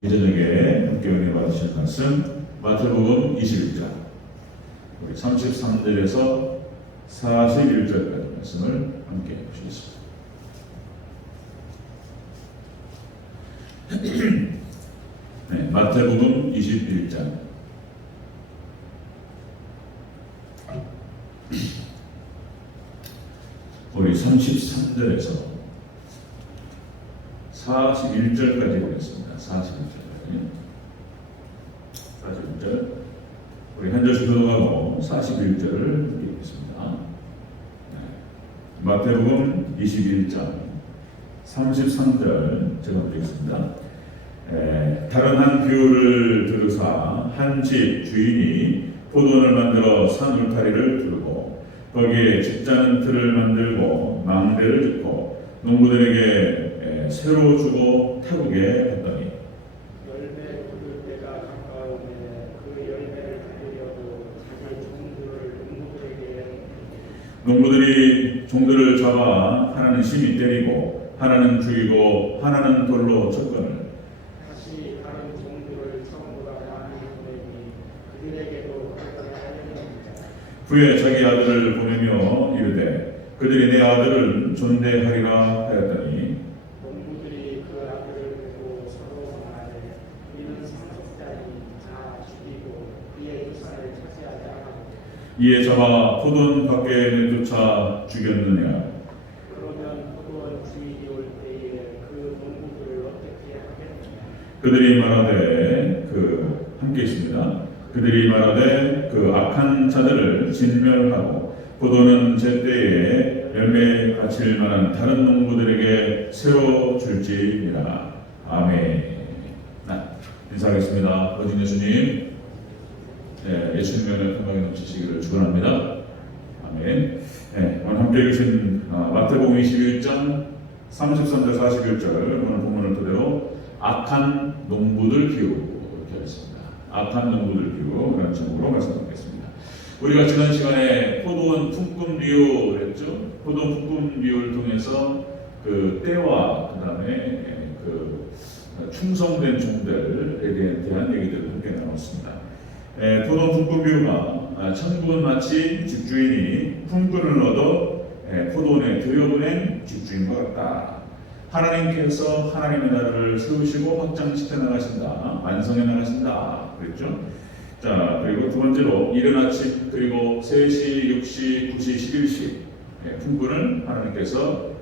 이 저녁에 함께 은혜 받으실 말씀 마태복음 21장 우리 33절에서 41절까지 말씀을 함께 보시겠습니다. 네, 마태복음 21장 우리 33절에서 41절까지 보겠습니다. 41절 우리 한 절씩 들어가고 41절을 읽겠습니다. 마태복음 21장 33절 제가 읽겠습니다. 다른 한 비유를 들으사 한 집 주인이 포도원을 만들어 산 울타리를 두르고 거기에 집자는 틀을 만들고 망대를 짓고 농부들에게 새로 주고 태우게 했더니 열매 거둘 때가 가까우매 그 열매를 받으려고 자기 농부들이 종들을 잡아 하나는 심히 때리고 하나는 죽이고 하나는 돌로 쳤거늘 다시 다른 종들을 처음보다 많이 보내니 그들에게도 그렇게 하려니와 후에 자기 아들을 보내며 이르되 그들이 내 아들을 존대하리라 하였더니 농부들이 그 아들을 보고 서로 말하되 우리는 상속자니 자 죽이고 그의 유산을 차지하자 하고 이에 잡아 포도원 밖에 내쫓아 죽였느냐. 그러면 포도원 주인이 올 때에 그 농부들을 어떻게 하겠느냐. 그들이 말하되 함께 있습니다. 그들이 말하되 그 악한 자들을 진멸하고 포도는 제때에 열매 바칠 만한 다른 농부들에게 새로 줄지니라. 아멘. 인사하겠습니다. 어진 예수님, 예수님의 평강이 넘치시기를 축원합니다. 아멘. 오늘 함께 읽으신 마태복음 21장 33절 41절 오늘 본문을 토대로 악한 농부들 비유 이렇게 하겠습니다. 악한 농부들 비유라는 제목으로 말씀드리겠습니다. 우리가 지난 시간에 포도원 품꾼 비유를 했죠. 포도원 품꾼 비유를 통해서 그 때와 그 다음에 그 충성된 종들에 대한 얘기들을 함께 나눴습니다. 포도원 품꾼 비유가 천국은 마치 집주인이 품꾼을 얻어 포도원에 들여보낸 집주인과 같다. 하나님께서 하나님의 나라를 세우시고 확장시켜 나가신다. 완성해 나가신다. 그랬죠? 자, 그리고 두 번째로 이른 아침 그리고 3시, 6시, 9시, 11시 품꾼을 하나님께서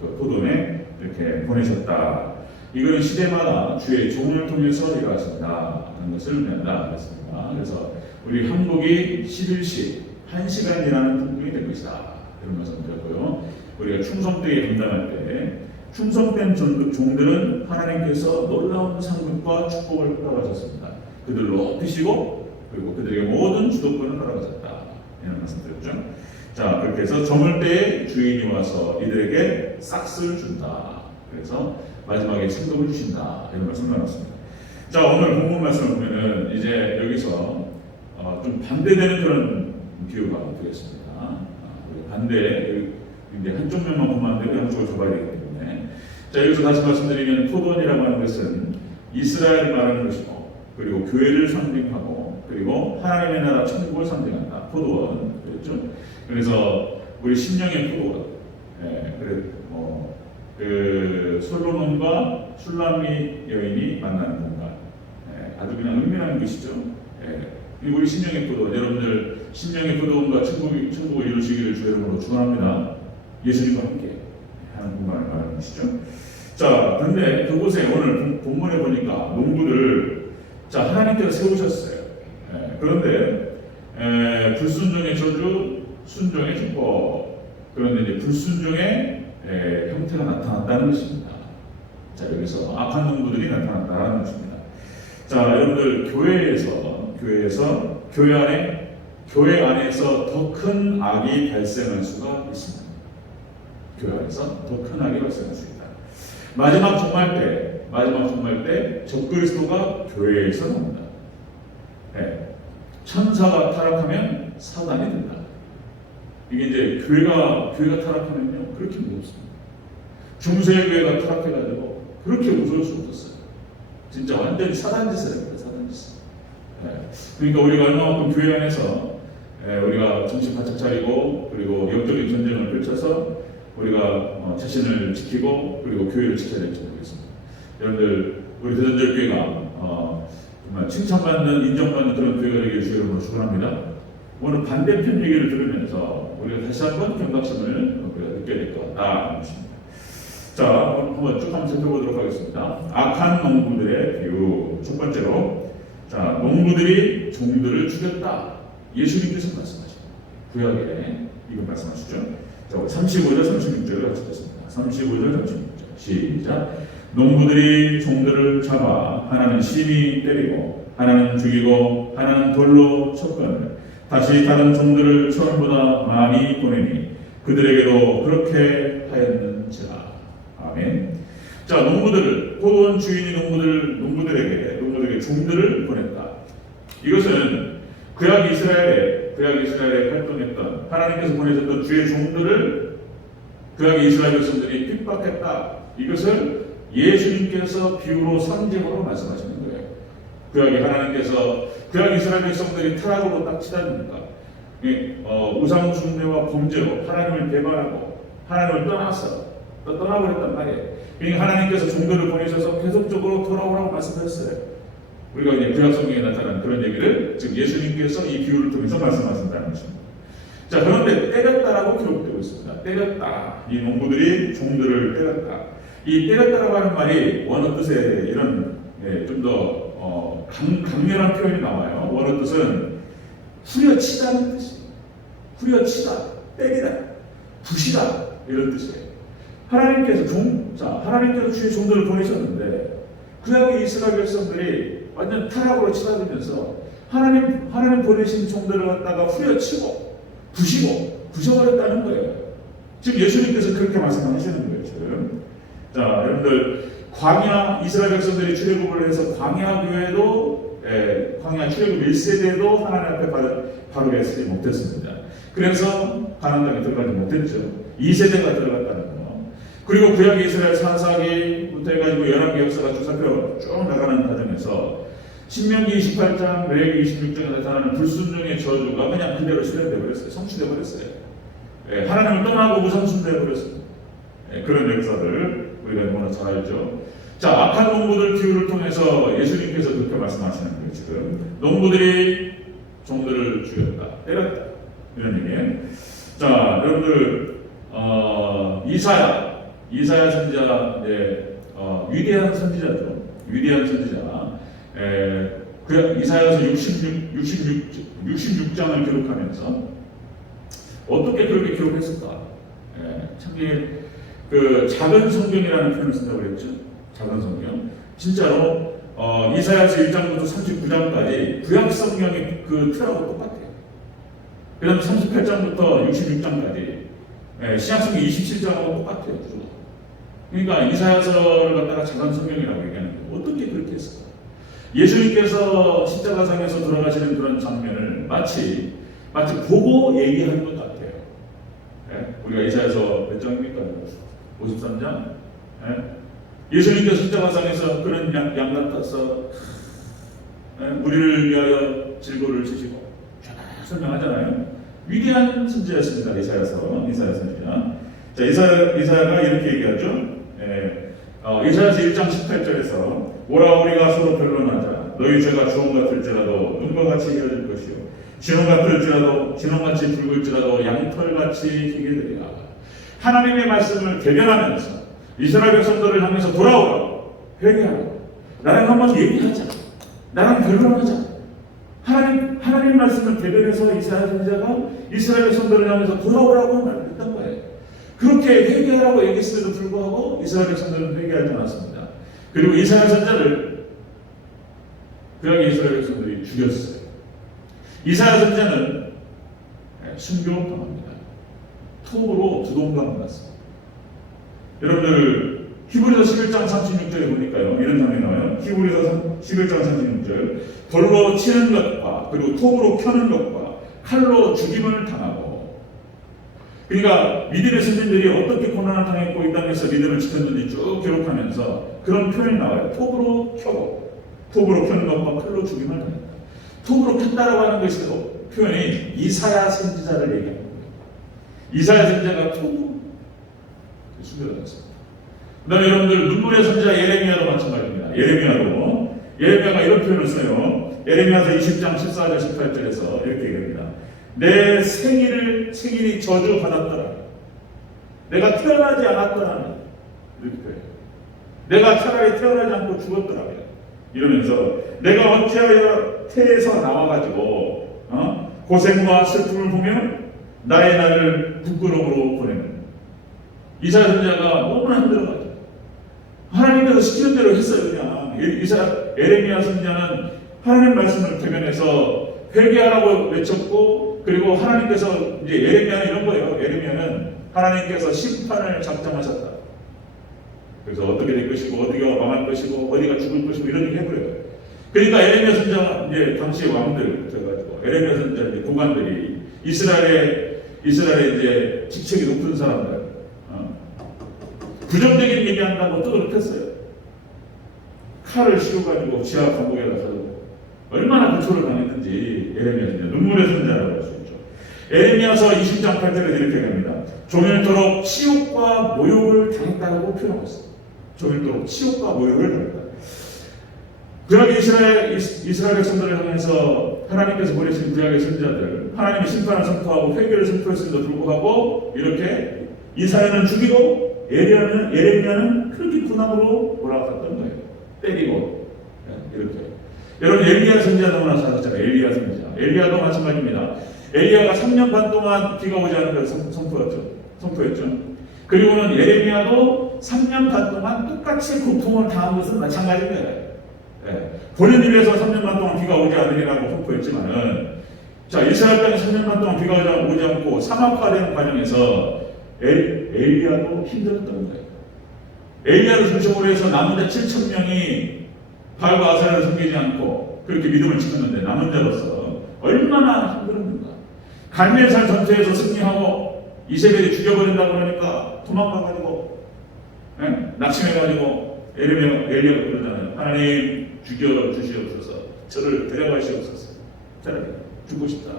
그 포도원에 이렇게 보내셨다. 이거는 시대마다 주의 종을 통해서 일하신다 하는 것을 의미한다 그랬습니다. 그래서 우리 한국이 11시 1시간이라는 품꾼이 될 것이다 이런 말씀을 드렸고요. 우리가 충성되게 감당할 때 충성된 종들은 하나님께서 놀라운 상급과 축복을 허락하셨습니다. 그들을 높이시고 그리고 그들에게 모든 주도권을 허락하셨다 이런 말씀 드렸죠. 자, 그렇게 해서 저물 때에 주인이 와서 이들에게 싹스를 준다. 그래서 마지막에 상급을 주신다 이런 말씀을 나눴습니다. 자, 오늘 본문 말씀을 보면은 이제 여기서 좀 반대되는 그런 비유가 되겠습니다. 반대 이제 한쪽 면만 보면 안 되고 한쪽을 접어야 되기 때문에 자, 여기서 다시 말씀드리면 포도원이라고 하는 것은 이스라엘을 말하는 것이고 그리고 교회를 상징하고 그리고 하나님의 나라 천국을 상징한다. 포도원 그랬죠. 그래서 우리 심령의 포도원 그 솔로몬과 술라미 여인이 만나는 공간 아주 그냥 은밀한 것이죠. 우리 심령의 포도원 여러분들 심령의 포도원과 천국을 이루시기를 주 이름으로 축원합니다. 예수님과 함께 하는 공간을 말하는 것이죠. 자, 근데 그곳에 오늘 본문에 보니까 농부들 자 하나님께서 세우셨어요. 그런데 불순종의 저주, 순종의 축복. 그런데 이제 불순종의 형태가 나타났다는 것입니다. 자, 여기서 악한 농부들이 나타났다는 것입니다. 자, 여러분들 교회 안에서 더 큰 악이 발생할 수가 있습니다. 교회 안에서 더 큰 악이 발생할 수 있다. 마지막 종말 때 적그리스도가 교회에서 나온다. 천사가 타락하면 사단이 된다. 이게 이제 교회가 타락하면요 그렇게 무섭습니다. 중세교회가 타락해가지고 그렇게 무서울 수 없었어요. 진짜 완전히 사단짓을 합니다. 사단짓을. 그러니까 우리가 얼마만큼 교회 안에서 우리가 정신 바짝 차리고 그리고 영적인 전쟁을 펼쳐서 우리가 자신을 지키고 그리고 교회를 지켜야 될지 모르겠습니다. 여러분들 우리 대전절교회가 정말 칭찬받는 인정받는 그런 교회가 되기를 주의 이름으로 축원합니다. 오늘 반대편 얘기를 들으면서 우리가 다시 한번 경각심을 우리가 느껴야 될 것 같다. 자, 오늘 한번 쭉 한번 살펴보도록 하겠습니다. 악한 농부들의 비유. 첫 번째로, 자, 농부들이 종들을 죽였다. 예수님께서 말씀하십니다. 구약에 이걸 말씀하시죠. 자, 35절, 36절을 같이 읽겠습니다. 35절, 36절. 시작. 농부들이 종들을 잡아 하나는 심히 때리고 하나는 죽이고 하나는 돌로 쳤거늘 다시 다른 종들을 처음보다 많이 보내니 그들에게도 그렇게 하였는지라. 아멘. 자, 농부들을 포도원 주인이 농부들에게 종들을 보냈다. 이것은 구약 이스라엘에 활동했던 하나님께서 보내셨던 주의 종들을 구약 이스라엘 백성들이 핍박했다. 이것을 예수님께서 비유로 상징으로 말씀하시는 거예요. 구약 이스라엘 백성들이 타락으로 딱 치닫으니까 우상 숭배와 범죄로 하나님을 배반하고 하나님을 떠나버렸단 말이에요. 그러니까 하나님께서 종들을 보내셔서 계속적으로 돌아오라고 말씀하셨어요. 우리가 이제 구약 성경에 나타난 그런 얘기를 지금 예수님께서 이 비유를 통해서 말씀하신다는 것입니다. 자, 그런데 때렸다라고 기록되고 있습니다. 때렸다. 이 농부들이 종들을 때렸다. 이 때렸다라고 하는 말이 원어 뜻에 이런 좀 더 강렬한 표현이 나와요. 원어 뜻은 후려치다는 뜻이에요. 후려치다, 때리다, 부시다 이런 뜻이에요. 하나님께서 주의 종들을 보내셨는데 구약의 이스라엘 백성들이 완전 타락으로 치닫으면서 하나님 보내신 종들을 갖다가 후려치고 부셔버렸다는 거예요. 지금 예수님께서 그렇게 말씀하시는 거예요. 지금. 자, 여러분들 이스라엘 백성들이 출애굽을 해서 광야 교회도 광야 출애굽 1세대도 하나님 앞에 바로 서지 못했습니다. 그래서 가나안 땅에 들어가지 못했죠. 2세대가 들어갔다는 거. 그리고 구약 이스라엘 사사기부터 해가지고 열왕기 역사가 쭉 나가는 과정에서 신명기 28장, 레위기 26장에 나타나는 불순종의 저주가 그냥 그대로 실현되어 버렸어요. 성취되어 버렸어요. 하나님을 떠나고 무상순대해 버렸습니다. 그런 역사를 우리가 너무나 잘 알죠. 자, 악한 농부들 비유를 통해서 예수님께서 그렇게 말씀하시는 거예요. 지금 농부들이 종들을 죽였다, 때렸다 이런 얘기예요. 자, 여러분들 이사야 선지자, 위대한 선지자죠. 위대한 선지자. 이사야서 66장을 기록하면서 어떻게 그렇게 기록했을까? 참 그 작은 성경이라는 표현을 쓴다고 그랬죠. 작은 성경. 진짜로 이사야서 1장부터 39장까지 구약 성경의 그 틀하고 똑같아요. 그 다음 38장부터 66장까지 신약 성경 27장하고 똑같아요. 그러니까 이사야서를 갖다가 작은 성경이라고 얘기하는 거예요. 어떻게 그렇게 했을까? 예수님께서 십자가상에서 돌아가시는 그런 장면을 마치 보고 얘기하는 것 같아요. 우리가 이사야서 몇 장입니까? 53장? 예수님께서 십자가상에서 그런 양 같아서 우리를 위하여 질고를 지시고 설명하잖아요. 위대한 선지자였습니다. 이사야 선지자. 자, 이사야가 이렇게 얘기하죠. 이사야서 1장 18절에서 오라 우리가 서로 변론하자. 너희 죄가 주홍 같을지라도 눈과 같이 헤어질 것이요 진홍같이 붉을지라도 양털같이 희게 되리라. 하나님의 말씀을 대변하면서 이스라엘 백성들을 향해서 돌아오라고 회개하라고 나랑 한번 얘기하자. 나랑 변론하자. 하나님 말씀을 대변해서 이사야 선지자가 이스라엘 백성들을 향해서 돌아오라고 말했던 거예요. 그렇게 회개하라고 얘기했음에도 불구하고 이스라엘 백성들은 회개하지 않았습니다. 그리고 이사야 선지자를 구약의 이스라엘 백성들이 죽였어요. 이사야 선지자는 순교당합니다. 톱으로 두동강 났습니다. 여러분들 히브리서 11장 36절에 보니까요, 이런 장면이 나와요. 히브리서 11장 36절 돌로 치는 것과 그리고 톱으로 켜는 것과 칼로 죽임을 당하고, 그러니까 믿음의 선진들이 어떻게 고난을 당했고 이 땅에서 믿음을 지켰는지 쭉 기록하면서 그런 표현이 나와요. 톱으로 켜고 톱으로 펴는 것과 칼로 죽임을 당했다. 톱으로 폈다라고 하는 것이 표현이 이사야 선지자를 얘기하는 거예요. 이사야 선지자가 톱으로 숨겨졌습니다. 그 다음에 여러분들 눈물의 선지자 예레미야도 마찬가지입니다. 예레미야가 이런 표현을 써요. 예레미야서 20장 14절 18절에서 이렇게 얘기합니다. 내 생일이 저주받았더라. 내가 태어나지 않았더라. 이렇게 표현해요. 내가 차라리 태어나지 않고 죽었더라. 이러면서 내가 어찌하여 태에서 나와가지고 고생과 슬픔을 보며 나의 날을 부끄러움으로 보내는 이사야 선지자가 너무나 힘들어가지고 하나님께서 시키는 대로 했어요. 그냥 예레미야 선지자는 하나님 말씀을 대면해서 회개하라고 외쳤고, 그리고 하나님께서 이제 예레미야는 이런 거예요. 예레미야는 하나님께서 심판을 작정하셨다. 그래서 어떻게 될 것이고, 어디가 망할 것이고, 어디가 죽을 것이고 이런 얘기 해버려요. 그러니까 예레미야 선지자 이제 당시 왕들 돼가지고 예레미야 선지자 이제 고관들이 이스라엘의 이제 직책이 높은 사람들 부정적인 얘기한다고 떠들었어요. 칼을 씌워가지고 지하 감옥에 가서 얼마나 고초를 당했는지 예레미야 선지자 눈물의 선지자라고 할 수 있죠. 예레미야서 20장 8절에 이렇게 합니다. 종일토록 치욕과 모욕을 당했다고 표현했어요. 종일토록 치욕과 모욕을 당했다. 그러기 이스라엘 백성들을 향해서 하나님께서 보내신 구약의 선지자들, 하나님이 심판을 선포하고 회개를 선포했음에도 불구하고 이렇게 이사야는 죽이고 예레미야는 크게 군함으로 올라갔던 거예요. 때리고 이렇게. 여러분 엘리야 선지자 너무나 잘 아시잖아요. 엘리야 선지자. 엘리야도 마찬가지입니다. 엘리야가 3년 반 동안 비가 오지 않은 것을 선포했죠. 그리고는 예레미야도 3년 반 동안 똑같이 고통을 당한 것은 마찬가지입니다. 본인 입에서 3년 반 동안 비가 오지 않으리라고 선포했지만은, 자, 이스라엘 땅에 3년 반 동안 비가 오지 않고 사막화되는 과정에서 엘리야도 힘들었던 거예요. 엘리야를 중심으로 해서 남은 자 7,000명이 바알과 아세라를 섬기지 않고 그렇게 믿음을 지켰는데 남은 자로서 얼마나 힘들었는가. 갈멜산 전투에서 승리하고 이세벨이 죽여버린다고 그러니까 도망가가지고 낙심해가지고 엘리야가 그러잖아요. 하나님 죽여주시옵소서. 저를 데려가시옵소서. 차라리 죽고 싶다.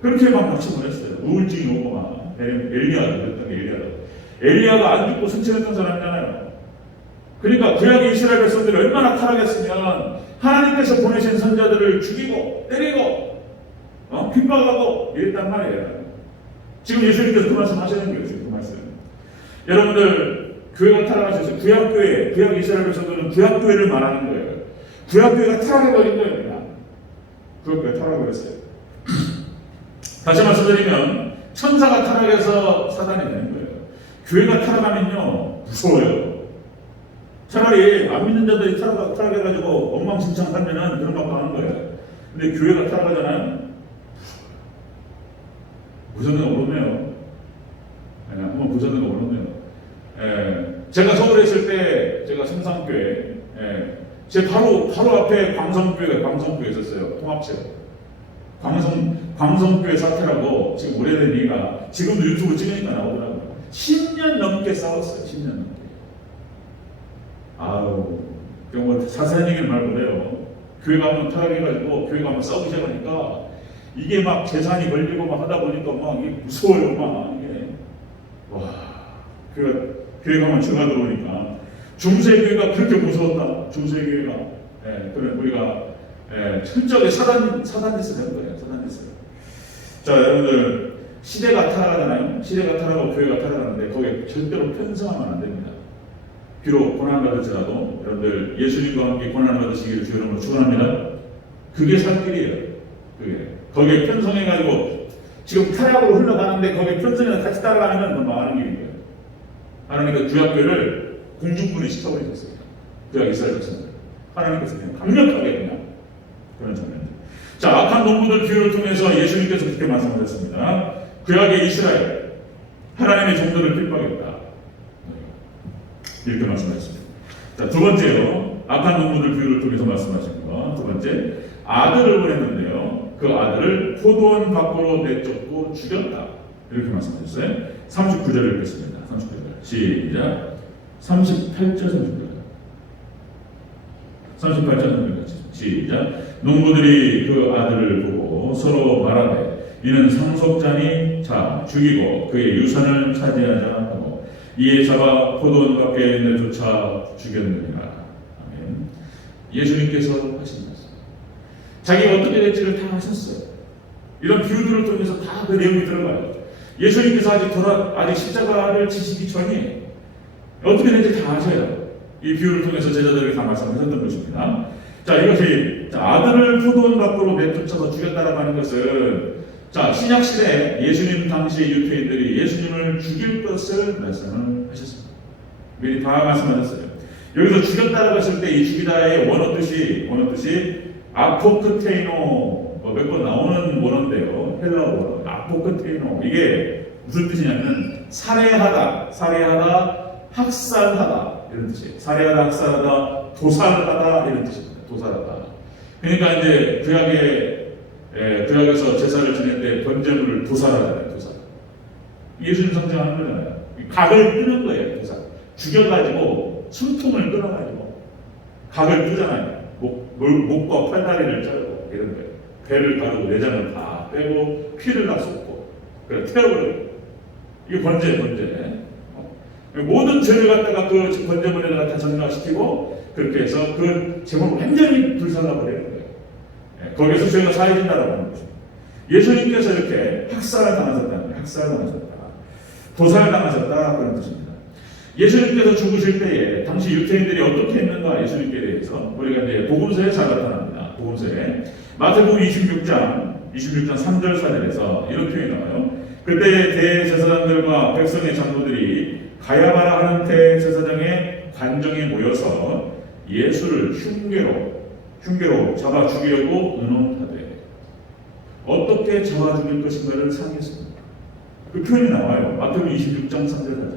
그렇게 막 낙심을 했어요. 우울증이 오고 막. 엘리야도 그랬던 게 엘리야가 안 죽고 승천했던 사람이잖아요. 그러니까 구약의 이스라엘 백성들이 얼마나 타락했으면 하나님께서 보내신 선자들을 죽이고 때리고 핍박하고 이랬단 말이에요. 지금 예수님께서 그 말씀 하시는 거예요. 그 말씀. 여러분들 교회가 타락하셨어요. 구약 이스라엘 백성들은 구약교회를 말하는 거예요. 구약교회가 타락해버린 거예요. 그냥. 구약교회가 타락해버렸어요. 다시 말씀드리면 천사가 타락해서 사단이 되는 거예요. 교회가 타락하면요 무서워요. 차라리 안 믿는 자들이 타락해가지고 엉망진창 하면은 그런 거 하는 거예요. 근데 교회가 타락하잖아요. 보셨는 거 모르네요. 한번 보셨는 거 모르네요. 제가 서울에 있을 때 제가 성산교회 제 바로 앞에 광성교회 있었어요. 통합체. 광성교회 사태라고 지금 오래된 얘기가 지금도 유튜브 찍으니까 나오더라고요. 10년 넘게 싸웠어요. 10년 넘게. 아우, 뭐 자세한 얘기는 말 못해요. 교회가 한번 타락해가지고 교회가 한번 싸우기 시작하니까 이게 막 재산이 걸리고 막 하다 보니까 막 이게 무서워요. 막 이게 와, 교회가 한번 죄가 들어오니까 중세교회가 그렇게 무서웠다. 중세교회가 그래 우리가 철저하게 사단짓을 한 거예요. 사단짓을. 자, 여러분들 시대가 타락하잖아요. 시대가 타락하고 교회가 타락하는데 거기에 절대로 편성하면 안 됩니다. 비록 고난을 받을지라도 여러분들 예수님과 함께 고난을 받으시기를 주의 이름으로 축원합니다. 그게 살 길이에요. 그게 거기에 편성해가지고 지금 타락으로 흘러가는데 거기에 편성해서 같이 따라가면 건 망하는 길이에요. 하나님께서 구약교회를 공중분해 시켜버리셨습니다. 구약 이스라엘 백성들. 하나님께서 그냥 강력하게 그냥 그런 장면들. 자, 악한 농부들 비유를 통해서 예수님께서 그렇게 말씀하셨습니다. 구약의 이스라엘 하나님의 종들을 핍박했다. 이렇게 말씀하셨습니다. 자, 두 번째요. 악한 농부들 비유를 통해서 말씀하신 거. 두 번째, 아들을 보냈는데요. 그 아들을 포도원 밖으로 내쫓고 죽였다. 이렇게 말씀하셨어요. 39절을 읽겠습니다. 39절. 시작. 38절 39절. 38절 39절. 시작. 농부들이 그 아들을 보고 서로 말하되 이는 상속자니 자 죽이고 그의 유산을 차지하자 하고 이에 잡아 포도원 밖에 내쫓아 죽였느니라. 아멘. 예수님께서 하신 말씀. 자기가 어떻게 될지를 다 하셨어요. 이런 비유들을 통해서 다 그 내용이 들어가요. 예수님께서 아직 십자가를 지시기 전에 어떻게 될지 다 아셔요. 이 비유를 통해서 제자들에게 다 말씀하셨던 것입니다. 자, 이것이 아들을 포도원 밖으로 내쫓아서 죽였다라고 하는 것은 자, 신약 시대 예수님 당시의 유대인들이 예수님을 죽일 것을 말씀을 하셨습니다. 미리 다 말씀하셨어요. 여기서 죽였다라고 했을 때 이 죽이다의 원어 뜻이 아포크테이노 몇 번 나오는 원어인데요. 헬라어 아포크테이노 이게 무슨 뜻이냐면 살해하다, 학살하다 이런 뜻이에요. 살해하다, 학살하다, 도살하다 이런 뜻입니다. 도살하다. 그러니까 이제 구약에서 제사를 지낼 때 번제물을 도살하잖아요. 도살. 예수님 상징하는 거잖아요. 각을 끄는 거예요. 도살. 죽여가지고 숨통을 끊어가지고 각을 끄잖아요. 목과 팔다리를 자르고 이런 거예요. 배를 가르고 내장을 다 빼고 피를 다 쏟고 그래 태워버려요. 이게 번제. 모든 죄를 갖다가 그 번제물에다가 다 전가시키고 그렇게 해서 그 제목을 완전히 불살라버리는 거예요. 거기서 죄가 사해진다라고 하는 거죠. 예수님께서 이렇게 학살을 당하셨다는 거예요. 학살당하셨다. 도살을 당하셨다 그런 뜻입니다. 예수님께서 죽으실 때에 당시 유대인들이 어떻게 했는가 예수님께 대해서 우리가 이제 복음서에 잘 나타납니다. 복음서에 마태복음 26장 3절 4절에서 이런 표현이 나와요. 그때 대제사장들과 백성의 장로들이 가야바라 하는 대제사장의 관정에 모여서 예수를 흉계로 잡아 죽이려고 의논하되 어떻게 잡아 죽일 것인가를 상의했습니다. 그 표현이 나와요. 마태복음 26장 3절 4절.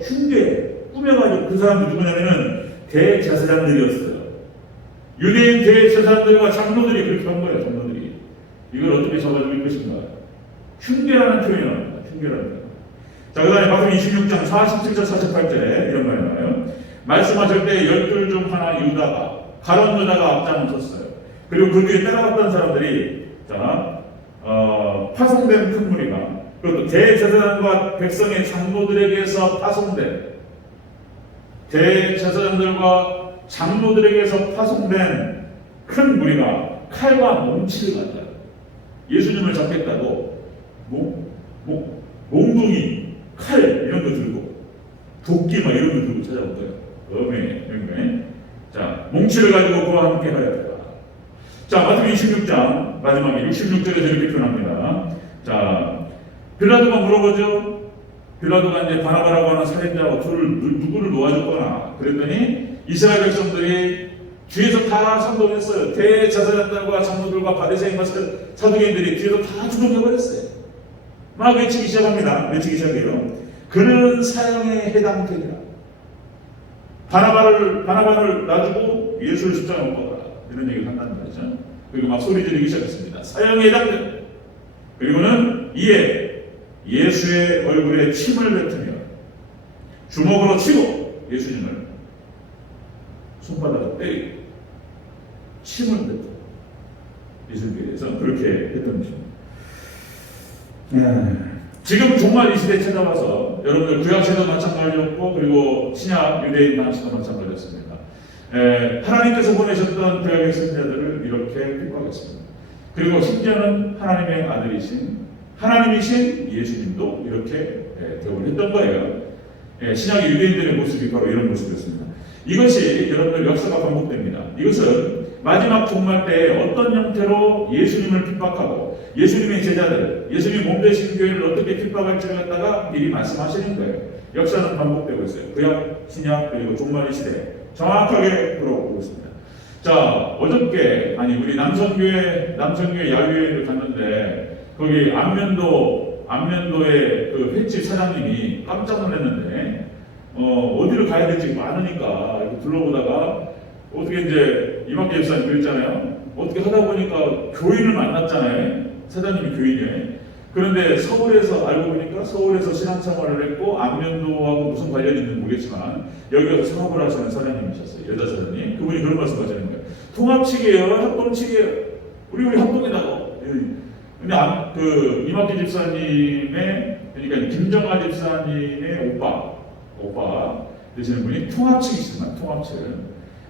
흉계 꾸며가지고 그 사람들이 누구냐면은 대제사장들이었어요. 유대인 대제사장들과 장로들이 그렇게 한 거예요. 장로들이 이걸 어떻게 잡아 죽일 것인가. 흉계라는 표현이 나옵니다. 흉계라는 표현. 자, 그 다음에 마태복음 26장 47절 48절에 이런 말이 나와요. 말씀하실 때 12 중 하나 유다가 가룟 유다가 앞장섰어요. 그리고 그 뒤에 따라갔던 사람들이 파송된 큰 무리가 그것도 대제사장과 백성의 장로들에게서 파송된 대제사장들과 장로들에게서 파송된 큰 무리가 칼과 몽치를 가져요. 예수님을 잡겠다고 몽둥이, 칼 이런 거 들고 도끼 막 이런 거 들고 찾아온 거예요. 자, 몽치를 가지고 그와 함께 가야 된다. 자, 마태복음 26장 마지막에 66절에서 이렇게 표현합니다. 자, 빌라도가 물어보죠. 빌라도가 이제 바나바라고 하는 살인자와 누구를 놓아줬거나 그랬더니 이스라엘 백성들이 뒤에서 다 선동했어요. 대제사장들과 장로들과 바리새인과 사두개인들이 뒤에서 다 주동해버렸어요. 막 외치기 시작합니다. 외치기 시작해요. 그는 사형에 해당되리라. 바나바를 놔주고 예수를 십자가에 못 박아라. 이런 얘기를 한다는 거죠. 그리고 막 소리 지르기 시작했습니다. 사형에 해당된다. 그리고는 이에 예수의 얼굴에 침을 뱉으며 주먹으로 치고 예수님을 손바닥으로 때리고 침을 뱉고 예수님에 대해서 그렇게 했던 것입니다. 지금 종말 이 시대에 찾아와서 여러분들 구약시대도 마찬가지였고 그리고 신약 유대인 당시도 마찬가지였습니다. 하나님께서 보내셨던 구약의 선지자들을 이렇게 핍박했습니다. 그리고 심지어는 하나님의 아들이신 하나님이신 예수님도 이렇게 대우를 했던 거예요. 신약의 유대인들의 모습이 바로 이런 모습이었습니다. 이것이 여러분들 역사가 반복됩니다. 이것은 마지막 종말 때 어떤 형태로 예수님을 핍박하고 예수님의 제자들, 예수님의 몸되신 교회를 어떻게 핍박할지를 갖다가 미리 말씀하시는 거예요. 역사는 반복되고 있어요. 구약, 신약, 그리고 종말의 시대 정확하게 돌아오고 있습니다. 자, 어저께 우리 남성교회 야유회를 갔는데 거기 안면도의 그 횟집 사장님이 깜짝 놀랐는데 어디를 가야 될지 많으니까 이렇게 둘러보다가 어떻게 이제 이만기 집사님 그랬잖아요. 어떻게 하다 보니까 교인을 만났잖아요. 사장님이 교인이에요. 그런데 서울에서 알고 보니까 서울에서 신앙생활을 했고 안면도하고 무슨 관련이 있는지 모르겠지만 여기 가서 사업을 하시는 사장님이셨어요. 여자 사장님. 그분이 그런 말씀 하시는 거예요. 통합측이에요, 합동측이에요. 우리 합동이라고. 근데 그 이막기 집사님의, 그러니까 김정아 집사님의 오빠 되시는 분이 통합측이시지만 통합측.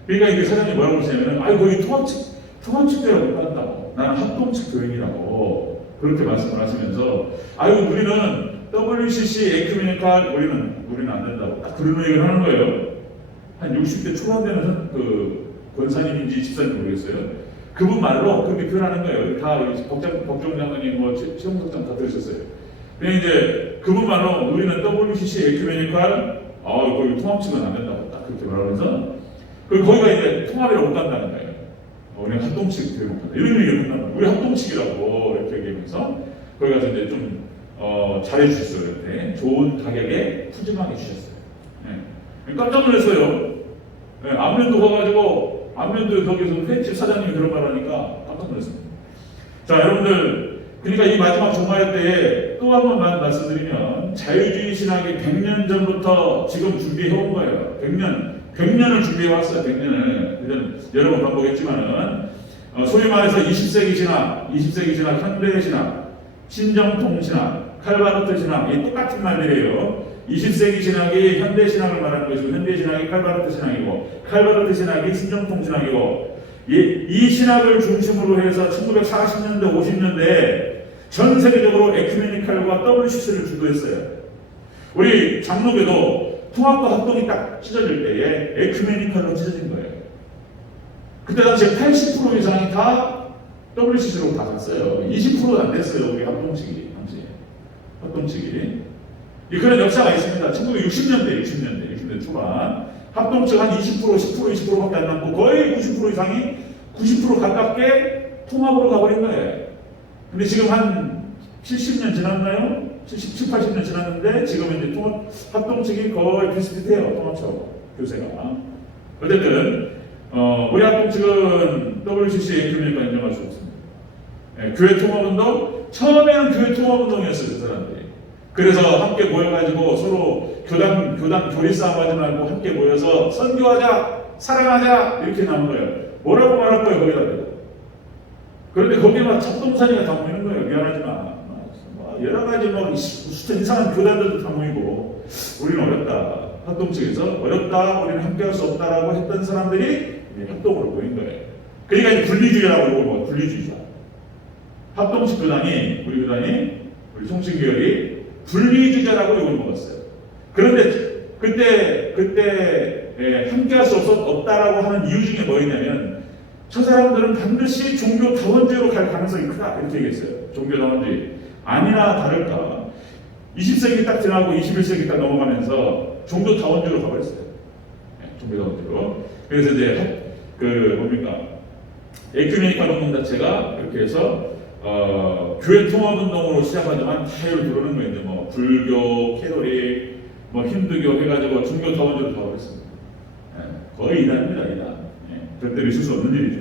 그러니까 이게 사장님 뭐라고 하시냐면, 아이 거기 통합측대라고 못 간다고. 나는 합동측 교인이라고 그렇게 말씀을 하시면서, 아유 우리는 WCC 에큐메니칼 우리는 안 된다고 딱 그런 얘기를 하는 거예요. 한 60대 초반 되는 그 권사님인지 집사님 모르겠어요. 그분 말로 그렇게 표현하는 거예요. 다 법정 장관님 최홍석장 다 들으셨어요. 근데 이제 그분 말로 우리는 WCC 에큐메니칼 거기 통합측은 안 된다고 딱 그렇게 말하면서 거기가 이제 통합이라고 못 간다는 거예요. 우리는 합동측 교회 못 간다. 이런 얘기를 한단 말이에요. 우리 합동측이라고 이렇게 얘기하면서 거기 가서 이제 좀 잘해주셨어요. 이렇게 좋은 가격에 푸짐하게 주셨어요. 네. 깜짝 놀랐어요. 네, 안면도 가가지고 안면도 거기서 횟집 사장님이 그런 말 하니까 깜짝 놀랐습니다. 자, 여러분들, 그러니까 이 마지막 종말 때에 또 한 번만 말씀드리면 자유주의 신학이 100년 전부터 지금 준비해온 거예요. 100년을 준비해왔어요. 100년을. 여러 번 반복했지만은 소위 말해서 20세기 신학, 현대 신학, 신정통 신학, 칼바르트 신학, 이 똑같은 말들이에요. 20세기 신학이 현대 신학을 말하는 것이고, 현대 신학이 칼바르트 신학이고, 칼바르트 신학이 신정통 신학이고, 이 신학을 중심으로 해서 1940년대, 50년대에 전 세계적으로 에큐메니칼과 WCC를 주도했어요. 우리 장로교도 통합과 합동이 딱 찢어질 때에 에큐메니칼로 찢어진 거예요. 그때 당시에 80% 이상이 다 WCC로 다 갔어요. 20%도 안 됐어요. 우리 합동측이. 합동측이. 그런 역사가 있습니다. 1960년대 초반. 합동측 한 20%, 10%, 20%밖에 안 남고 거의 90% 이상이 90% 가깝게 통합으로 가버린 거예요. 근데 지금 한 70년 지났나요? 70, 80년 지났는데 지금 이제 합동측이 거의 비슷비슷해요. 통합처럼 교세가. 어쨌든 우리 합동측은 WCC 에큐메니칼 인정할 수 없습니다. 교회 통합운동, 처음에는 교회 통합운동이었어요. 그 사람들이. 그래서 함께 모여가지고 서로 교단 교리 싸움하지 말고 함께 모여서 선교하자, 사랑하자 이렇게 나온 거예요. 뭐라고 말할 거예요 거기다. 그런데 거기에 막 잡동사니가 다 모이는 거예요. 미안하지만 여러 가지 이상한 교단들도 다 모이고 우리는 어렵다. 합동측에서 어렵다, 우리는 함께할 수 없다라고 했던 사람들이 합동으로 모인 거예요. 그러니까 이제 분리주의라고 그러고 분리주의자. 합동측 교단이 우리 통신계열이 분리주의자라고 욕을 먹었어요. 그런데 그때 함께할 수 없다라고 하는 이유 중에 뭐였냐면 저 사람들은 반드시 종교 다원주의로 갈 가능성이 크다 이렇게 얘기했어요. 종교 다원주의 아니나 다를까 20세기 딱 지나고 21세기 딱 넘어가면서 종교 다원주의로 가버렸어요. 종교 다원주의로. 그래서 이제 에큐메니칼 운동 자체가 이렇게 해서 교회 통합 운동으로 시작하지만 자유를 부르는 거예요. 이제 뭐 불교, 캐톨릭, 뭐 힌두교 해가지고 종교 다원주의로 가버렸습니다. 거의 이단입니다, 이단. 절대로 있을 수 없는 일이죠.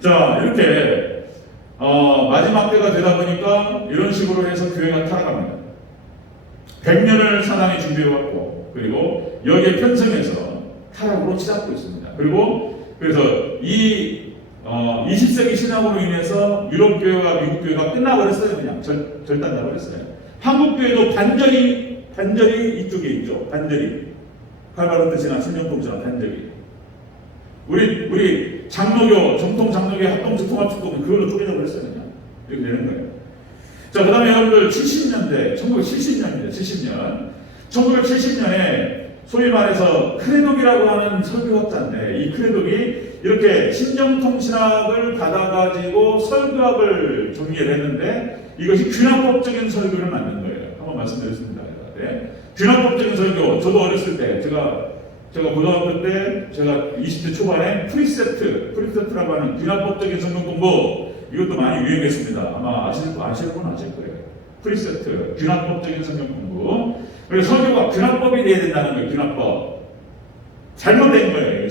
자, 이렇게 마지막 때가 되다 보니까 이런 식으로 해서 교회가 타락합니다. 100년을 사단이 준비해왔고 그리고 여기에 편성해서 타락으로 치닫고 있습니다. 그래서 이 20세기 신학으로 인해서 유럽 교회와 미국 교회가 끝나버렸어요. 그냥 절단나버렸어요. 한국 교회도 반절이 이쪽에 있죠. 반절이 칼바르트 신학, 신정통 신학 반절이. 우리 장로교, 정통 장로교 합동측 통합측도 그걸로 쪼개져 버렸어요. 그냥 이렇게 되는 거예요. 자, 그다음에 여러분들 70년대, 1970년입니다. 1970년에 소위 말해서 크레독이라고 하는 설교학자인데 이 크레독이 이렇게 신정통 신학을 받아가지고 설교학을 정리를 했는데 이것이 균합법적인 설교를 만든 거예요. 한번 말씀드렸습니다. 네. 균합법적인 설교. 저도 어렸을 때 제가 고등학교 때 제가 20대 초반에 프리셉트라고 하는 균합법적인 성경 공부 이것도 많이 유행했습니다. 아마 아시는 분 아실 거예요. 프리셉트, 균합법적인 성경 공부. 그래서 설교가 균합법이 돼야 된다는 거예요. 균합법. 잘못된 거예요.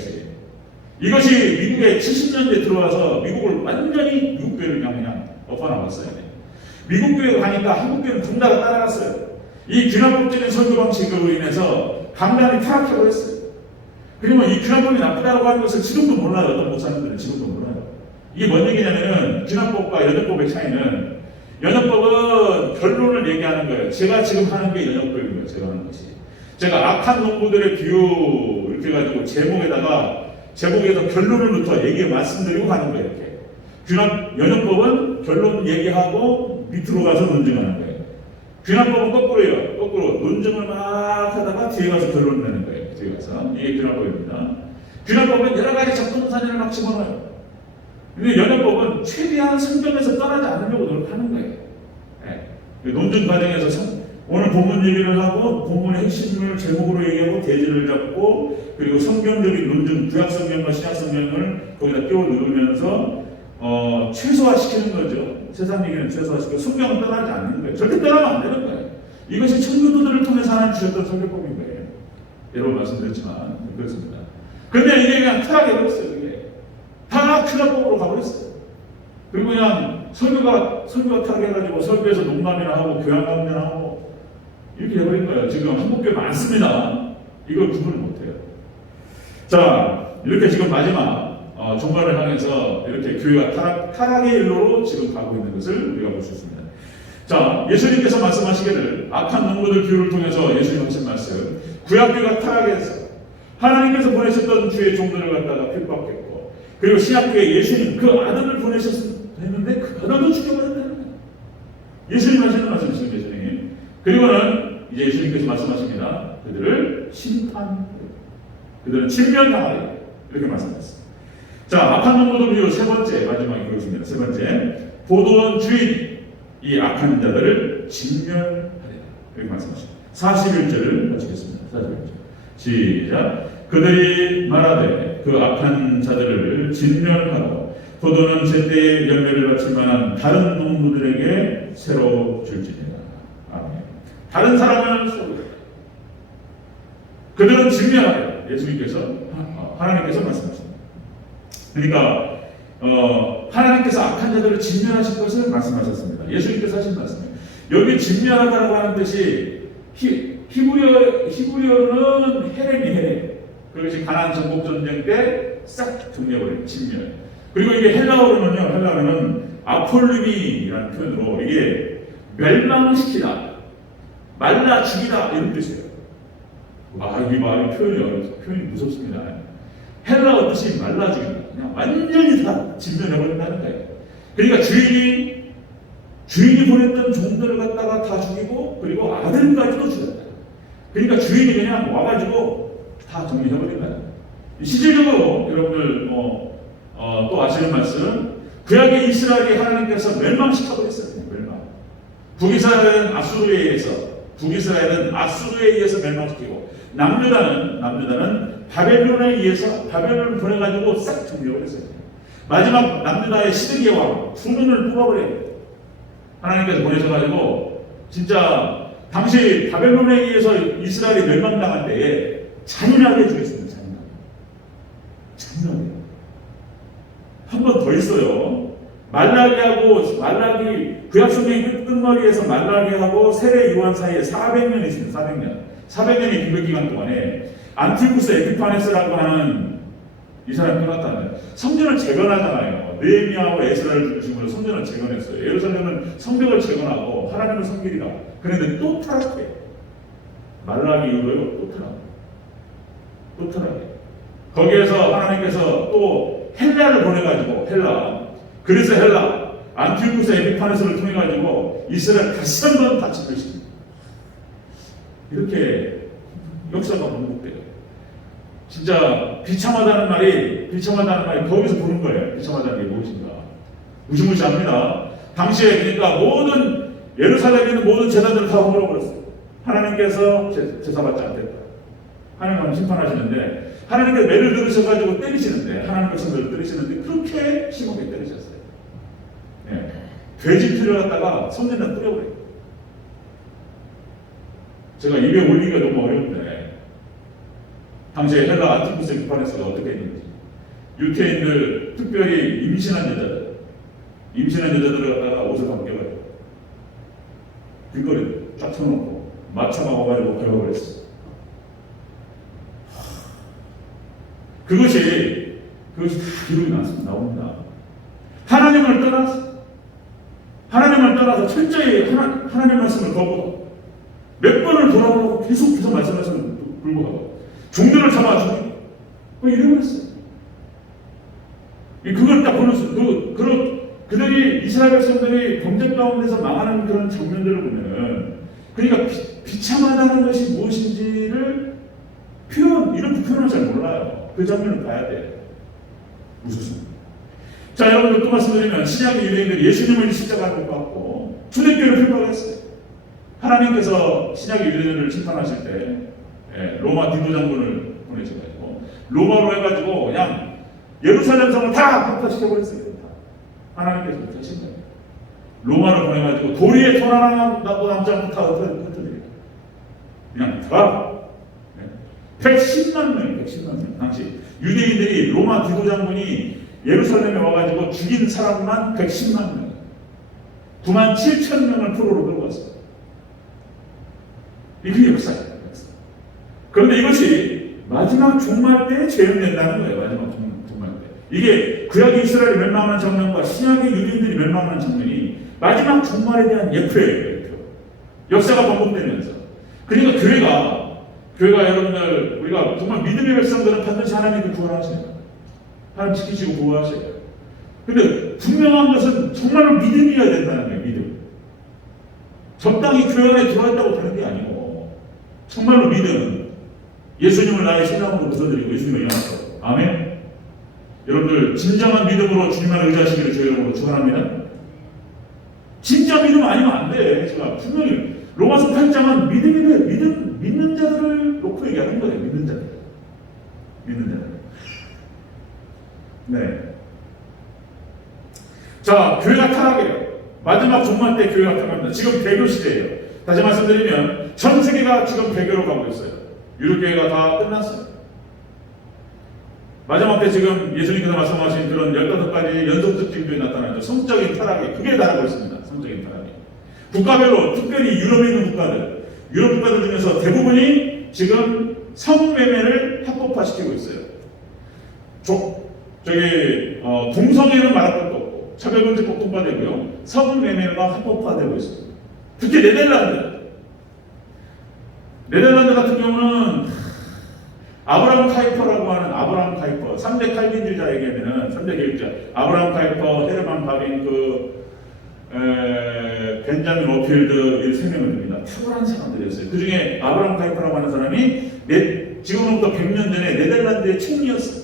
이것이 미국에 70년대 들어와서 미국을 완전히 미국 교회를 그냥 엎어나갔어요. 미국 교회 가니까 한국 교회는 둘 다 따라갔어요. 이 균합법적인 설교 방식으로 인해서 강단이 타락해버렸어요. 그리고 이 귀납법이 나쁘다고 하는 것을 지금도 몰라요. 어떤 목사님들은 지금도 몰라요. 이게 뭔 얘기냐면은 귀납법과 연역법의 차이는, 연역법은 결론을 얘기하는 거예요. 제가 지금 하는 게 연역법인 거예요. 제가 하는 것이. 제가 악한 농부들의 비유 이렇게 해가지고 제목에서 결론을부터 말씀드리고 가는 거예요. 이렇게. 연역법은 결론 얘기하고 밑으로 가서 논증하는 거예요. 귀납법은 거꾸로예요. 거꾸로 논증을 막 하다가 뒤에 가서 결론을 내는 거예요. 뒤에 가서. 이게 귀납법입니다. 귀납법은 여러 가지 접근사진을 막 집어넣어요. 근데 연역법은 최대한 성경에서 떠나지 않으려고 노력하는 거예요. 네. 논증 과정에서 오늘 본문 얘기를 하고 본문의 핵심을 제목으로 얘기하고 대지를 잡고, 그리고 성경적인 논증, 구약 성경과 신약 성경을 거기다 끼워 넣으면서 최소화시키는 거죠. 세상 얘기는 최소화시키고 성경은 떠나지 않는 거예요. 절대 떠나면 안 되는 거예요. 이것이 청교도들을 통해서 하나님 주셨던 설교법인 거예요. 여러 번 말씀드렸지만 그렇습니다. 그런데 이게 그냥 타락해버렸어요. 이게 다 귀납법으로 가버렸어요. 그리고 그냥 설교가 타락해가지고 설교에서 농담이나 하고 교양 강연이나 하고 이렇게 해버린 거예요. 지금 한국교회 많습니다. 이걸 구분을 못해요. 자, 이렇게 지금 마지막 종말을 향해서 이렇게 교회가 타락의 일로로 지금 가고 있는 것을 우리가 볼 수 있습니다. 자, 예수님께서 말씀하시기를, 악한 농부들 비유를 통해서 예수님 하신 말씀, 구약교회가 타락해서 하나님께서 보내셨던 주의 종들을 갖다가 핍박했고, 그리고 신약교회 예수님 그 아들을 보내셨는데 그 아들도 죽여버렸다는 거예요. 예수님 하시는 말씀이시죠. 예수님. 그리고는 이제 예수님께서 말씀하십니다. 그들을 그들은 진멸당하리라, 이렇게 말씀하셨습니다. 자, 악한 농부들 비유 세 번째, 마지막에 그것입니다. 세 번째, 보도원 주인이 이 악한 자들을 진멸하리라, 이렇게 말씀하십니다. 41절을 마치겠습니다. 41절. 시작. 그들이 말하되 그 악한 자들을 진멸하고 포도는 제때에 열매를 받을 만한 다른 농부들에게 새로 줄지니라. 아멘. 다른 사람을 새로, 그들은 진멸하리라. 예수님께서, 하나님께서 말씀하십니다. 그러니까 하나님께서 악한 자들을 진멸하실 것을 말씀하셨습니다. 예수님께서 하신 말씀이에요. 여기 진멸하다라고 하는 뜻이 히브리어는 헤렘. 그것이 가나안 정복 전쟁 때 싹 정리해버린 진멸. 그리고 이게 헬라어로는 아폴리미라는 표현으로 이게 멸망시키다, 말라 죽이다, 이런 뜻이에요. 와, 이 말이 표현이 무섭습니다. 헬라어 뜻이 말라 죽인다. 그냥 완전히 다 진멸해버린다는 거예요. 그러니까 주인이 보냈던 종들을 갖다가 다 죽이고, 그리고 아들까지도 죽였다. 그러니까 주인이 그냥 와가지고 다 정리해버린다. 실질적으로 여러분들 또 아시는 말씀, 구약의 이스라엘이 하나님께서 멸망시켜버렸어요. 멸망. 북이스라엘은 아수르에 의해서 멸망시키고, 남유다는 바벨론에 의해서 바벨론을 보내가지고 싹 정리해버렸어요. 마지막 남유다의 시드기야 왕 두 눈을 뽑아버려요. 하나님께서 보내셔가지고 진짜 당시 바벨론에 의해서 이스라엘이 멸망당할 때에 잔인하게 죽였습니다. 잔인하게. 한 번 더 있어요. 말라기 구약성경 끝머리에서 말라기하고 세례 요한 사이에 400년이 있습니다. 400년의 기백 기간 동안에 안티구스 에피파네스라고 하는 이 사람이 떠났다는, 성전을 재건하잖아요. 느헤미야와 에스라를 중심으로 성전을 재건했어요. 예루살렘은 성벽을 재건하고 하나님을 섬기리라. 그런데 또 타락해. 말라기 이후로 또 타락해. 거기에서 하나님께서 또 헬라를 보내가지고 그래서 안티구스 에피파네스를 통해가지고 이스라엘 다시 한번 다치듯이 이렇게 역사가 반복돼요. 진짜 비참하다는 말이 거기서 보는 거예요. 비참하다는 게 무엇인가. 무시무시합니다. 당시에 그러니까 예루살렘에 있는 모든 제사들을 다 허물어버렸어요. 하나님께서 제사 받지 않겠다. 하나님은 심판하시는데, 하나님께서 매를 들으셔가지고 때리시는데, 하나님 백성들을 때리시는데 그렇게 심하게 때리셨어요. 네. 돼지 피를 갖다가 성전에 뿌려버려요. 제가 입에 올리기가 너무 어려운데, 당시에 헬라 안티쿠스 에피파네스가 어떻게 했는지, 유태인들, 특별히 임신한 여자들을 갖다가 옷을 벗겨버려요. 길거리에 딱 쳐놓고 마차가 와가지고 배워버렸어요. 그것이 다 기록이 나옵니다. 하나님을 떠나서 철저히 하나님의 말씀을 거부하고 몇 번을 돌아오고 계속 말씀하시는 불구하고 종들을 잡아주고 이래버렸어요. 그걸 딱 보면서 그들이 이스라엘 백성들이 범죄 가운데서 망하는 그런 장면들을 보면은 그러니까 비참하다는 것이 무엇인지를 이런 표현을 잘 몰라요. 그 장면을 봐야 돼요. 무슨 자, 여러분들 또 말씀드리면 신약의 유대인들이 예수님을 십자가에 못 박고 초대교회를 핍박했어요. 하나님께서 신약의 유대인들을 심판하실 때 로마 디도 장군을 보내셔가지고 로마로 해가지고 그냥 예루살렘 성을 다 폭파시켜버렸어요. 하나님께서 하신 거예요. 로마를 보내가지고 도리에 돌 하나 남지 않고 다 흩어뜨려요. 그냥 다 110만 명 당시 유대인들이 로마 디도 장군이 예루살렘에 와가지고 죽인 사람만 110만 명, 9만 7천 명을 포로로 끌고 왔어요. 이게 역사예요. 그런데 이것이 마지막 종말 때 재현된다는 거예요. 마지막 종말 때. 이게 구약의 이스라엘이 멸망하는 장면과 신약의 유대인들이 멸망하는 장면이 마지막 종말에 대한 예표예요. 역사가 반복되면서. 그러니까 교회가 여러분들 우리가 정말 믿음의 백성들은 반드시 하나님께 구원하셔요. 하나님 지키시고 보호하셔요. 근데 분명한 것은 정말로 믿음이어야 된다는 거예요. 믿음. 적당히 교회 안에 들어왔다고 되는 게 아니고 정말로 믿음. 예수님을 나의 신앙으로 믿어드리고 예수님을 인하고 아멘. 여러분들 진정한 믿음으로 주님만 의지하시기를 주의 이름으로 축원합니다. 진짜 믿음 아니면 안 돼. 제가 분명히 로마서 8장은 믿는 자들을 놓고 얘기하는 거예요. 믿는 자들. 네. 자, 교회가 타락해요. 마지막 종말 때 교회가 타락합니다. 지금 배교 시대예요. 다시 말씀드리면 전 세계가 지금 배교로 가고 있어요. 유럽 교회가 다 끝났어요. 마지막 때 지금 예수님께서 말씀하신 그런 15가지 연속적 징조에 나타나죠. 성적인 타락이 크게 다르고 있습니다. 성적인 타락이. 국가별로 특별히 유럽에 있는 국가들, 유럽 국가들 중에서 대부분이 지금 성매매를 합법화시키고 있어요. 동성애는 말할 것도 없고 차별금지 꼭 통과되고요. 성매매가 합법화되고 있습니다. 특히 네덜란드 같은 경우는 아브라함 카이퍼라고 하는 아브라함 카이퍼 3대 칼빈주의자 얘기하면은 3대 교육자 아브라함 카이퍼, 헤르만 바빈, 벤자민 오필드 이 세 명입니다. 탁월한 사람들이었어요. 그 중에 아브라함 카이퍼라고 하는 사람이 지금부터 100년 전에 네덜란드의 총리였어요.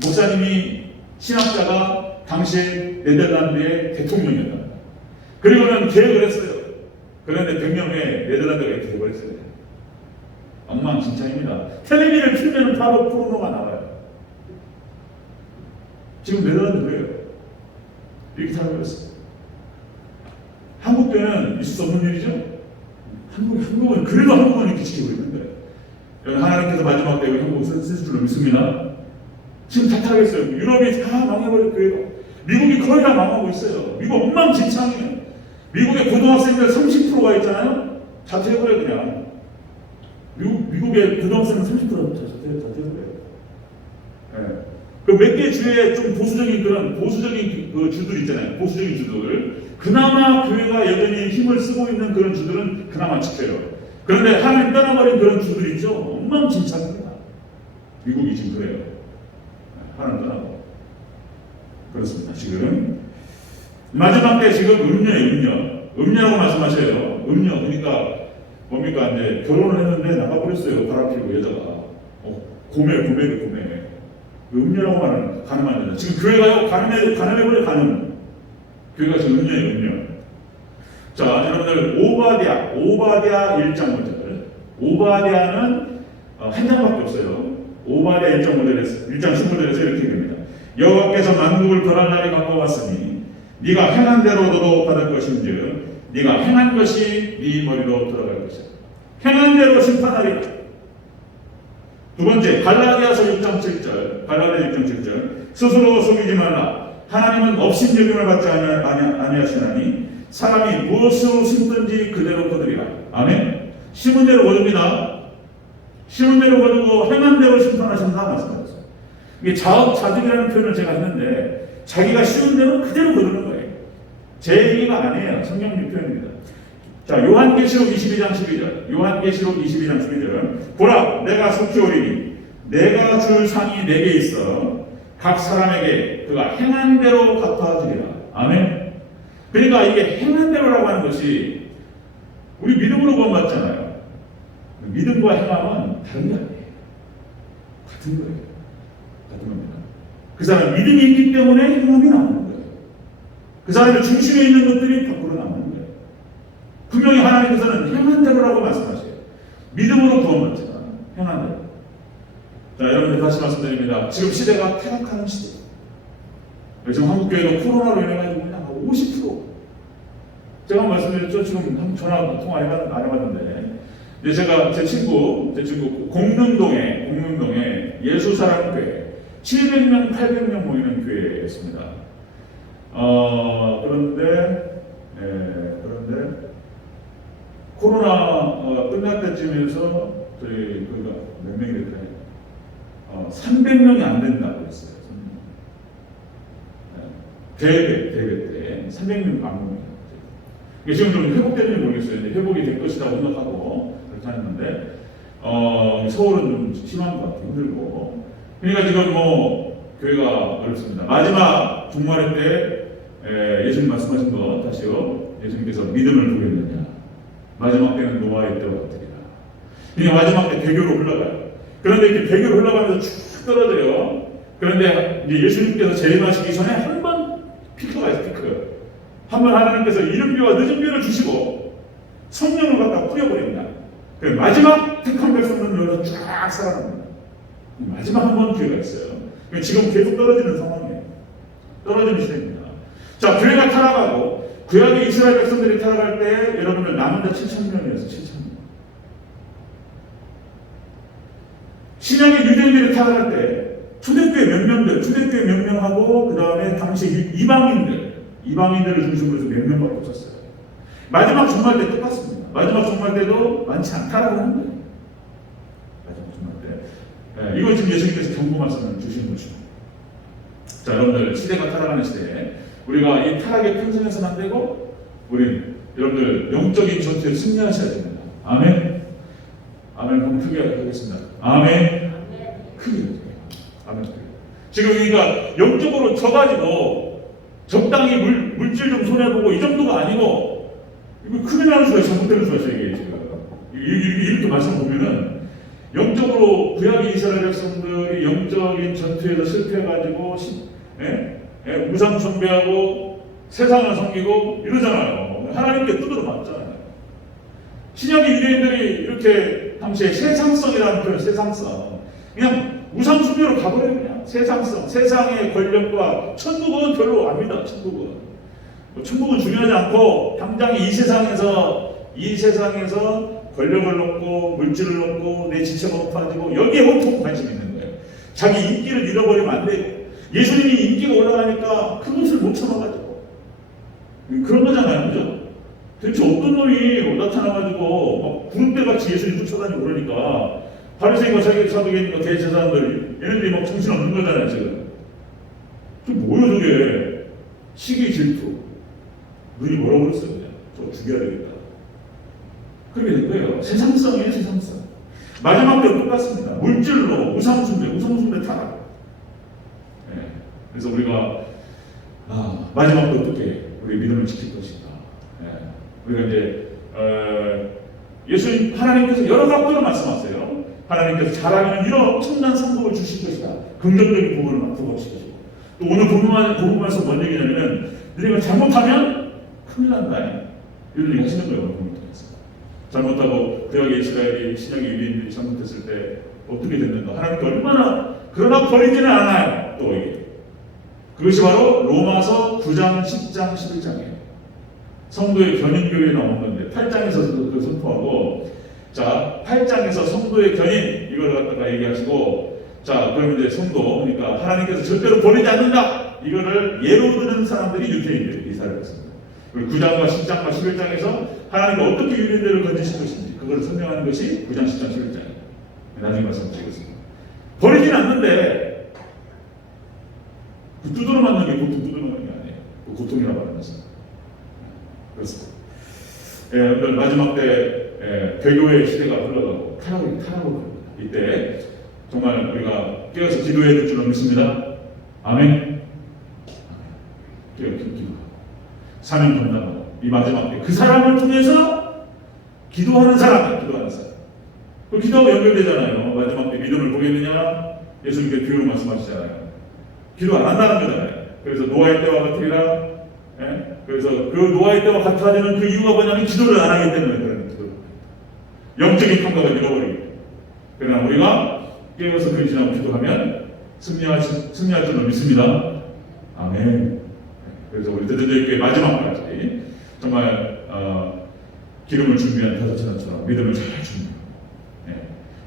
목사님이 신학자가 당시에 네덜란드의 대통령이었다. 그리고는 계획을 했어요. 그런데 100년 후에 네덜란드가 이렇게 되어버렸어요. 엉망진창입니다. 텔레비를 틀면 바로 포르노가 나와요. 지금 네덜란드 그래요. 이렇게 살아버렸어요. 한국교회는 있을 수 없는 일이죠. 한국은 그래도 한국은 이렇게 지키고 있는 거예요. 하나님께서 마지막 때 한국 쓰실 줄로 믿습니다. 지금 다 타겠어요. 유럽이 다 망해버릴 거예요. 미국이 거의 다 망하고 있어요. 미국 엉망진창이에요. 미국의 고등학생들 30%가 있잖아요. 자퇴해버려요 그냥. 미국의 고등학생은 30%가 자퇴해버려요. 네. 그 몇 개 주에 좀 보수적인 그 주들 있잖아요. 보수적인 주들. 그나마 교회가 여전히 힘을 쓰고 있는 그런 주들은 그나마 지켜요. 그런데 하나님 떠나버린 그런 주들 있죠. 엉망진창입니다. 미국이 지금 그래요. 하나님 떠나고. 그렇습니다. 지금 마지막 때 지금 음녀라고 말씀하셔요. 음녀 그러니까 뭡니까 이제 결혼을 했는데 나가버렸어요. 바람피고 여자가 고매. 음녀라고 말하는 가늠한 여자. 지금 교회가요 가늠해버려 가늠. 교회가 지금 음녀예요. 자, 여러분들 오바댜 1장 5절. 오바댜는 한 장밖에 없어요. 오바댜 1장 15절에서 이렇게 됩니다. 여호와께서 만국을 벌할 날이 가까웠으니 네가 행한 대로 너도 받을 것인즉 네가 행한 것이 네 머리로 들어갈 것이다. 행한 대로 심판하리라. 두 번째 갈라디아서 6장 7절 스스로 속이지 말라. 하나님은 업신여김을 받지 아니하시나니 사람이 무엇으로 심든지 그대로 거두리라. 아멘. 심은 대로 거둡니다. 쉬운 대로 거두고 행한 대로 심판하신다 말씀하셨어요. 이게 자업자득이라는 표현을 제가 했는데 자기가 쉬운 대로 그대로 거두는 거예요. 제 얘기가 아니에요. 성경님 표현입니다. 자, 요한계시록 22장 12절. 요한계시록 22장 12절. 보라, 내가 속히 오리니 내가 줄 상이 내게 있어 각 사람에게 그가 행한 대로 갚아주리라. 아멘. 그러니까 이게 행한 대로라고 하는 것이 우리 믿음으로 구원받잖아요. 믿음과 행함은 다른 게 아니에요. 같은 거예요. 같은 겁니다. 그 사람 믿음이 있기 때문에 행함이 나오는 거예요. 그 사람의 중심에 있는 것들이 밖으로 나오는 거예요. 분명히 하나님께서는 행한 대로라고 말씀하세요. 믿음으로 구원받지만 행한 대로. 자, 여러분들 다시 말씀드립니다. 지금 시대가 타락하는 시대예요. 지금 한국교회도 코로나로 인해가지고 그냥 50% 제가 말씀드렸죠. 지금 전화 통화 안 해봤는데 이제 제가 제 친구 공릉동에 예수사랑교회 700명, 800명 모이는 교회였습니다. 그런데 코로나 끝날 때쯤에서 저희 몇 명이 될까요? 300명이 안 된다고 했어요. 대회 때 300명 안 됩니다. 지금 좀 회복되는지 모르겠어요. 이제 회복이 될 것이라고 생각하고 그렇게 하는데 서울은 좀 심한 것 같아요. 힘들고. 그러니까 지금 교회가 어렵습니다. 마지막 종말의 때 예수님 말씀하신 거 다시요. 예수님께서 믿음을 보겠느냐. 마지막 때는 노아의 때와 같으리라. 그러니까 마지막 때 대교로 흘러가요. 그런데 이렇게 대교로 흘러가면서 쭉 떨어져요. 그런데 이제 예수님께서 재림하시기 전에 한 번 피크가 있어요. 피크. 한번 하나님께서 이른비와 늦은비를 주시고 성령을 갖다 뿌려버립니다. 마지막 택한 백성들은 여기서 쫙 살아납니다. 마지막 한 번 기회가 있어요. 지금 계속 떨어지는 상황이에요. 떨어지는 시대입니다. 자, 교회가 타락하고 구약의 이스라엘 백성들이 타락할 때 여러분들 남은 자 7,000명이었어요. 7,000명. 신약의 유대인들이 타락할 때 초대교회 몇 명들, 초대교회 몇 명하고 그 다음에 당시 이방인들을 중심으로 해서 몇 명밖에 없었어요. 마지막 종말 때 똑같습니다. 마지막 종말 때도 많지 않다라고 하는 거예요. 마지막 종말 때. 이걸 지금 예수님께서 경고 말씀을 주시는 것이고. 자, 여러분들 시대가 타락하는 시대에 우리가 이 타락에 편승해서는 안 되고 우리 여러분들 영적인 전투에 승리하셔야 됩니다. 아멘. 아멘. 한번 크게 하겠습니다. 아멘. 크게 해주세요. 아멘. 지금 그러니까 영적으로 져가지고 적당히 물질 좀 손해보고 이 정도가 아니고 이거 큰일 나는 수가 잘못되는 수가 있어요. 이게 지금 이렇게 말씀 보면은 영적으로 구약의 이스라엘 백성들이 영적인 전투에서 실패해가지고 우상 숭배하고 세상을 섬기고 이러잖아요. 하나님께 두드러 맞잖아요. 신약의 유대인들이 이렇게 당시에 세상성이라는 표현, 세상성. 그냥 우상 숭배로 가버려요. 그냥 세상성, 세상의 권력과 천국은 별로 압니다. 천국은 중요하지 않고 당장 이 세상에서 권력을 얻고 물질을 얻고 내 지체가 높아지고 여기에 온통 관심이 있는 거예요. 자기 인기를 잃어버리면 안 돼요. 예수님이 인기가 올라가니까 그것을 못 참아가지고 그런 거잖아요. 그죠? 대체 어떤 놈이 나타나가지고 막 구름대같이 예수님 쫓아다니고 그러니까 바리새인과 자기 사두개인과 대제사장들 얘네들이 막 정신없는 거잖아요. 지금 뭐예요 저게. 시기 질투. 눈이 멀어버렸어요. 그냥 저거 죽여야 되겠다. 그렇게 된 거예요. 세상성이에요. 세상성. 마지막 때도 똑같습니다. 물질로 우상숭배 타락. 그래서 우리가 마지막 때 어떻게 우리 믿음을 지킬 것인가. 우리가 이제 예수님 하나님께서 여러 각도로 말씀하세요. 하나님께서 잘하면 이런 엄청난 상복을 주실 것이다. 긍정적인 부분을 부각시키시고 또 오늘 본문에서 뭔 얘기냐면 너희가 잘못하면 큰일 난다. 이런 얘기 하시는 거예요. 오늘 본문 통해서. 잘못하고 구약의 이스라엘이 신약의 유대인들이 잘못했을 때 어떻게 됐는가. 하나님께 얼마나 그러나 버리지는 않아요. 또 이게 그것이 바로 로마서 9장, 10장, 11장이에요. 성도의 견인교회에 나온 건데 8장에서 그 선포하고 자 8장에서 성도의 견인 이걸 갖다가 얘기하시고 자 그러면 이제 성도 그러니까 하나님께서 절대로 버리지 않는다 이거를 예로 드는 사람들이 유대인들 이스라엘 백성들. 그리고 9장과 10장과 11장에서 하나님이 어떻게 유대인들을 건지실 것인지 그걸 설명하는 것이 9장, 10장, 11장이에요. 나중에 말씀드리겠습니다. 버리진 않는데 그 두드러 맞는 게 보통 두드러 맞는 게 아니에요. 그 고통이라고 하는 것은. 그렇습니다. 오늘 마지막 때 배교의 시대가 흘러가고 타락을 갑니다. 이때 정말 우리가 깨어서 기도해야 될 줄로 믿습니다. 아멘. 기도하고 사명 감당하고 이 마지막 때 그 사람을 통해서 기도하는 사람. 그 기도하고 연결되잖아요. 마지막 때 믿음을 보겠느냐? 예수님께서 교훈을 말씀하시잖아요. 기도 안 한다는 거잖아요. 그래서 노아의 때와 같으리라. 그래서 그 노아의 때와 같아지는 그 이유가 뭐냐면 기도를 안 하기 때문에 그런 기도. 영적인 감각을 잃어버리고. 그러나 우리가 깨어서 그 지나고 기도하면 승리할 줄로 믿습니다. 아멘. 그래서 우리 대전교회 마지막까지 정말 기름을 준비한 다섯처럼 믿음을 잘 준비하고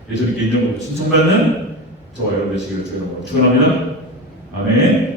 예수님께 인정받고 칭송받는 저와 여러분 되시기를 주의 이름으로 축원합니다. 아멘.